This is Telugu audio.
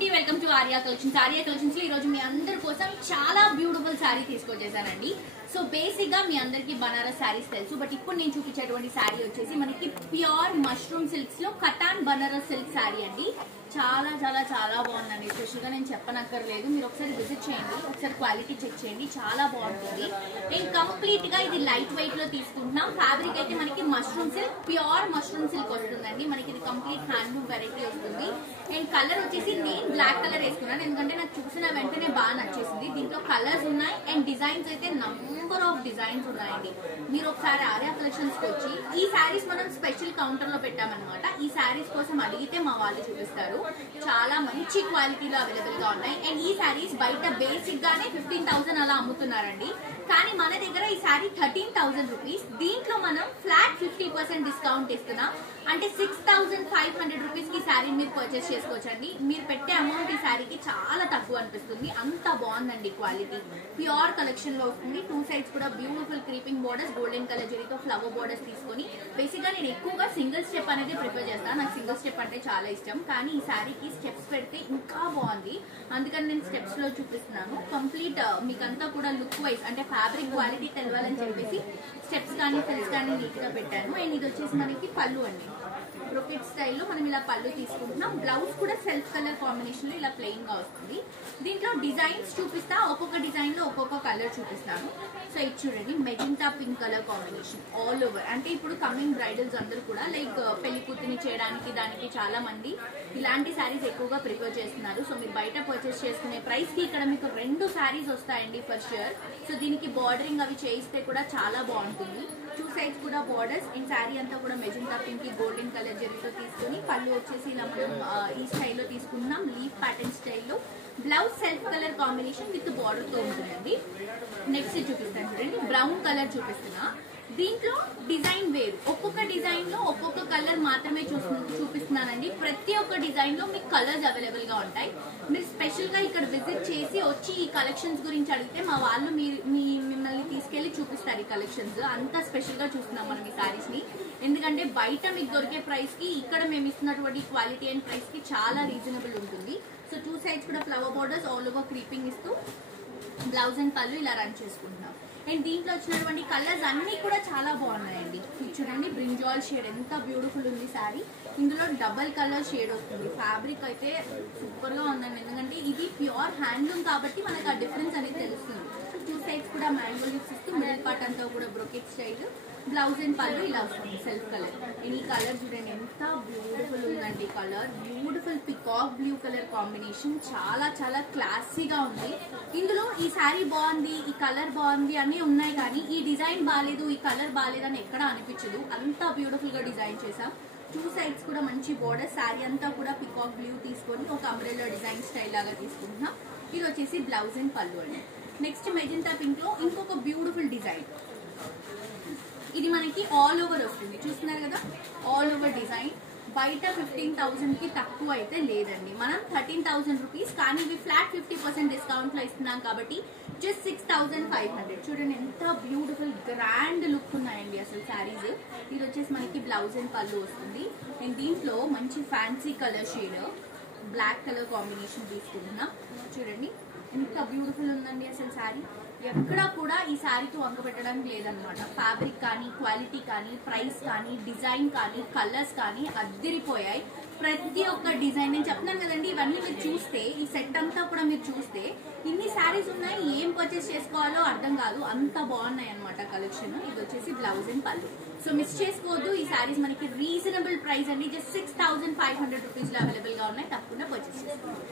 అండి, welcome to Arya collections. Arya collections లో ఈ రోజు మీ అందరి కోసం చాలా బ్యూటిఫుల్ శారీ తీసుకొచ్చేసానండి. సో బేసిక్ గా మీ అందరికి బనారస్ శారీస్ తెలుసు, బట్ ఇప్పుడు నేను చూపించేటువంటి శారీ వచ్చేసి మనకి ప్యూర్ మష్రూమ్ సిల్క్స్ లో కటాన్ బనారస్ సిల్క్ శారీ అండి. చాలా చాలా చాలా బాగుందండి. స్పెషల్ గా నేను చెప్పనక్కర్లేదు, మీరు ఒకసారి విజిట్ చేయండి, ఒకసారి క్వాలిటీ చెక్ చేయండి, చాలా బాగుంటుంది. నేను కంప్లీట్ గా ఇది లైట్ వెయిట్ లో తీసుకుంటున్నాం. ఫ్యాబ్రిక్ అయితే మనకి mushroom silk, pure mushroom silk వస్తుందండి. మనకి ఇది కంప్లీట్ హ్యాండ్లూమ్ వెరైటీ వస్తుంది. అండ్ కలర్ వచ్చేసి నేను బ్లాక్ కలర్ వేసుకున్నాను, ఎందుకంటే నాకు చూసిన వెంటనే బాగా నచ్చేసింది. దీంట్లో కలర్స్ ఉన్నాయి అండ్ డిజైన్స్ అయితే నంబర్ ఆఫ్ డిజైన్స్ ఉన్నాయండి. మీరు ఒకసారి ఆర్యా కలెక్షన్స్ కి వచ్చి ఈ శారీస్ మనం స్పెషల్ కౌంటర్ లో పెట్టామన్నమాట. ఈ శారీస్ కోసం అడిగితే మా వాళ్ళు చూపిస్తారు. చాలా మంచి క్వాలిటీలో అవైలబుల్ గా ఉన్నాయి. అండ్ ఈ శారీస్ బయట బేసిక్ గానే 15,000 అలా అమ్ముతున్నారండి. కానీ మన దగ్గర ఈ శారీ 13,000 రూపీస్. దీంట్లో మనం ఫ్లాట్ 50% డిస్కౌంట్ ఇస్తున్నాం. అంటే 6,500 రూపీస్ కి శారీ మీరు పర్చేస్ చేసుకోవచ్చండి. మీరు పెట్టే అమౌంట్ ఈ శారీకి చాలా తక్కువ అనిపిస్తుంది, అంత బాగుందండి క్వాలిటీ. ప్యూర్ కలెక్షన్ లో వస్తుంది. టూ సైడ్స్ కూడా beautiful creeping borders, golden colour జరీతో ఫ్లవర్ బోర్డర్స్ తీసుకొని, బేసిక్ గా నేను ఎక్కువగా సింగిల్ స్టెప్ అనేది ప్రిఫర్ చేస్తాను. నాకు సింగిల్ స్టెప్ అంటే చాలా ఇష్టం, కానీ ఈ శారీకి స్టెప్స్ పెడితే ఇంకా బాగుంది. అందుకని నేను స్టెప్స్ లో చూపిస్తున్నాను. కంప్లీట్ మీకంతా కూడా లుక్ వైజ్ అంటే ఫ్యాబ్రిక్ క్వాలిటీ తెలవాలని చెప్పేసి స్టెప్స్ కానీ ఫిల్స్ కానీ నీట్ గా పెట్టాను. అండ్ ఇది వచ్చేసి మనకి పళ్ళు అండి. బ్రొకెట్ స్టైల్లో మనం ఇలా పళ్ళు తీసుకుంటున్నాం. బ్లౌజ్ కూడా సెల్ఫ్ కలర్ కాంబినేషన్ లో ఇలా ప్లెయిన్ గా వస్తుంది. దీంట్లో డిజైన్స్ చూపిస్తా, ఒక్కొక్క డిజైన్ లో ఒక్కొక్క కలర్ చూపిస్తాను. సో ఇది చూడండి, magenta pink colour combination all over. అంటే ఇప్పుడు కమింగ్ బ్రైడల్స్ అందరూ కూడా లైక్ పెళ్లి కూతురిని చేయడానికి దానికి చాలా మంది ఇలాంటి శారీస్ ఎక్కువగా ప్రిఫర్ చేస్తున్నారు. సో మీరు బయట పర్చేస్ చేసుకునే ప్రైస్ కి ఇక్కడ మీకు 2 శారీస్ వస్తాయండి ఫర్ ష్యూర్. సో దీనికి బార్డరింగ్ అవి చేయిస్తే కూడా చాలా బాగుంటుంది. టూ సైడ్స్ కూడా బార్డర్స్. అండ్ శారీ అంతా కూడా మెజెంటా పింక్ గోల్డెన్ కలర్ జరీతో తీసుకుని, పళ్ళు వచ్చేసి ఇలా మనం ఈ స్టైల్లో తీసుకున్నాం, లీఫ్ ప్యాటర్న్ స్టైల్లో. Blouse self colour combination with border తో ఉంటుందండి. నెక్స్ట్ చూపిస్తాను చూడండి, బ్రౌన్ కలర్ చూపిస్తున్నా. దీంట్లో డిజైన్ వేరు, ఒక్కొక్క డిజైన్ లో ఒక్కొక్క కలర్ మాత్రమే చూపిస్తున్నానండి. ప్రతి ఒక్క డిజైన్ లో మీకు కలర్స్ అవైలబుల్ గా ఉంటాయి. మీరు స్పెషల్ గా ఇక్కడ విజిట్ చేసి వచ్చి ఈ కలెక్షన్స్ గురించి అడిగితే మా వాళ్ళు మిమ్మల్ని తీసుకెళ్లి చూపిస్తారు ఈ కలెక్షన్స్. అంత స్పెషల్ గా చూస్తున్నాం మనం ఈ సారీస్ ని, ఎందుకంటే బయట మీకు దొరికే ప్రైస్ కి ఇక్కడ మేము ఇస్తున్నటువంటి క్వాలిటీ అండ్ ప్రైస్ కి చాలా రీజనబుల్ ఉంటుంది. సో టూ సైడ్స్ కూడా flower borders all over creeping ఇస్తూ బ్లౌజ్ అండ్ పళ్ళు ఇలా రన్ చేసుకుంటున్నాం. అండ్ దీంట్లో వచ్చినటువంటి కలర్స్ అన్ని కూడా చాలా బాగున్నాయండి. చూడండి, బ్రింజాల్ షేడ్ ఎంత బ్యూటిఫుల్ ఉంది శారీ. ఇందులో డబల్ కలర్ షేడ్ వస్తుంది. ఫ్యాబ్రిక్ అయితే సూపర్ గా ఉందండి, ఎందుకంటే ఇది ప్యూర్ హ్యాండ్లూమ్ కాబట్టి మనకు ఆ డిఫరెన్స్ అనేది తెలుస్తుంది. టూ సైడ్స్ కూడా మ్యాంగో లిప్స్ ఇస్తూ మిడిల్ పార్ట్ అంతా కూడా బ్రొకెట్ స్టైల్, బ్లౌజ్ అండ్ పళ్ళు ఇలా వస్తుంది సెల్ఫ్ కలర్. అండ్ ఈ కలర్ చూడండి ఎంత బ్యూటిఫుల్ ఉందండి. Colour beautiful peacock blue colour combination, చాలా చాలా క్లాసీగా ఉంది. ఇందులో ఈ శారీ బాగుంది, ఈ కలర్ బాగుంది అన్నీ ఉన్నాయి, కానీ ఈ డిజైన్ బాగాలేదు, ఈ కలర్ బాగాలేదు అని ఎక్కడా అనిపించదు. అంత బ్యూటిఫుల్ గా డిజైన్ చేసాం. టూ సైడ్స్ కూడా మంచి బోర్డర్. శారీ అంతా కూడా పికాక్ బ్లూ తీసుకొని ఒక అంబ్రెల్లా డిజైన్ స్టైల్ లాగా తీసుకుంటున్నాం. ఇది వచ్చేసి బ్లౌజ్ అండ్ పళ్ళు అండి. నెక్స్ట్ మెజెంటా పింక్ లో ఇంకొక బ్యూటిఫుల్ డిజైన్. ఇది మనకి ఆల్ ఓవర్ వస్తుంది, చూస్తున్నారు కదా, ఆల్ ఓవర్ డిజైన్. బయట 15,000 కి తక్కువ అయితే లేదండి. మనం 13,000 రూపీస్, కానీ ఇవి ఫ్లాట్ 50% డిస్కౌంట్ లో ఇస్తున్నాం కాబట్టి జస్ట్ 6,500. చూడండి ఎంత బ్యూటిఫుల్ గ్రాండ్ లుక్ ఉన్నాయండి అసలు శారీస్. ఇది వచ్చేసి మనకి బ్లౌజ్ అండ్ పళ్ళు వస్తుంది. అండ్ దీంట్లో మంచి fancy colour shade black colour combination తీసుకుంటున్నాం. చూడండి ఎంత బ్యూటిఫుల్ ఉందండి అసలు శారీ. ఎక్కడా కూడా ఈ శారీకి వంక పెట్టడానికి లేదనమాట. ఫ్యాబ్రిక్ కానీ, క్వాలిటీ కానీ, ప్రైస్ కానీ, డిజైన్ కానీ, కలర్స్ కానీ అద్దిరిపోయాయి. ప్రతి ఒక్క డిజైన్ నేను చెప్తున్నాను కదండి, ఇవన్నీ మీరు చూస్తే, ఈ సెట్ అంతా కూడా మీరు చూస్తే ఇన్ని శారీస్ ఉన్నాయి, ఏం పర్చేస్ చేసుకోవాలో అర్థం కాదు, అంత బాగున్నాయి అనమాట కలెక్షన్. ఇది వచ్చేసి బ్లౌజ్ అండ్ పళ్ళు. సో మిస్ చేసుకోవద్దు, ఈ శారీస్ మనకి రీజనబుల్ ప్రైస్ అండి. జస్ట్ 6,500 రూపీస్ లో అవైలబుల్ గా ఉన్నాయి. తప్పకుండా పర్చేస్ చేసుకోండి.